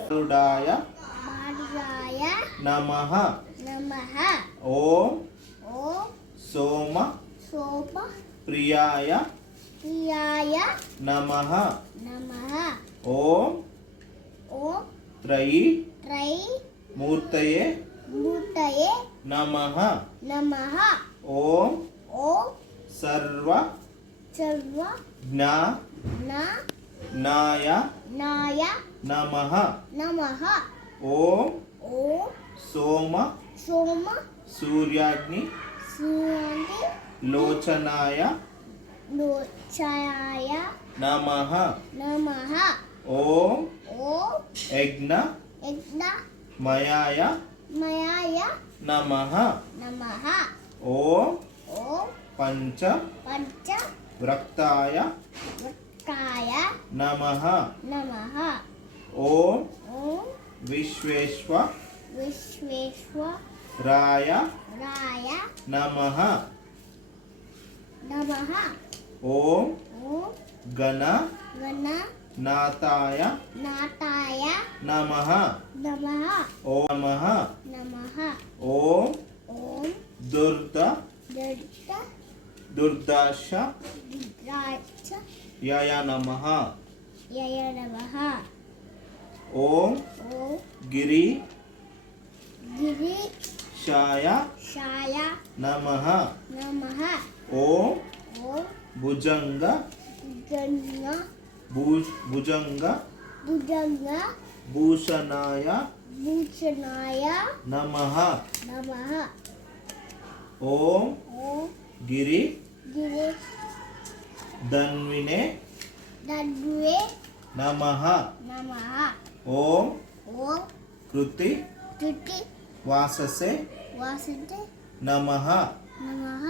గరుడాయ మారురాయ నమః నమః ఓం ఓం సోమ సోమ ప్రియాయ कियाय नमः। नमः। ओम ओम त्रयि त्रयि मूर्तये मूर्तये नमः। नमः। ओम ओम सर्व सर्व ज्ञा ज्ञा नाय नाय नमः। नमः। ओम ओम सोम सोम सूर्याग्नि सूर्याग्नि लोचनाय नमः। नमः। ओम। ओम। यज्ञ। यज्ञ। मयाय। मयाय। नमः। नमः। ओम। ओम। पंच। पंच। व्रक्ताय व्रक्ताय नमः। नमः। ओम। ओम। विश्वेश्वर विश्वेश्वर राय। राय। नमः। नमः। ओम गना गना नाताय नाताय नमः नमः ओम नमः नमः ओम ओम दुर्दा दुर्द दुर्दाशा दुर्दाश यय नमः यय नमः ओम ओम गिरी गिरी शाया शाया नमः नमः ओम ओम ఓం భుజంగ గంగ భూ భుజంగ భుజంగ భూషణాయ భూషణాయ నమః నమః ఓం ఓం గిరి గిరి ధన్వినే దద్వే నమః నమః ఓం ఓం కృతి తుటి వాససే వాసంతే నమః నమః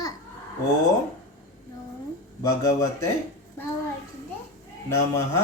ఓం भगवते नमः।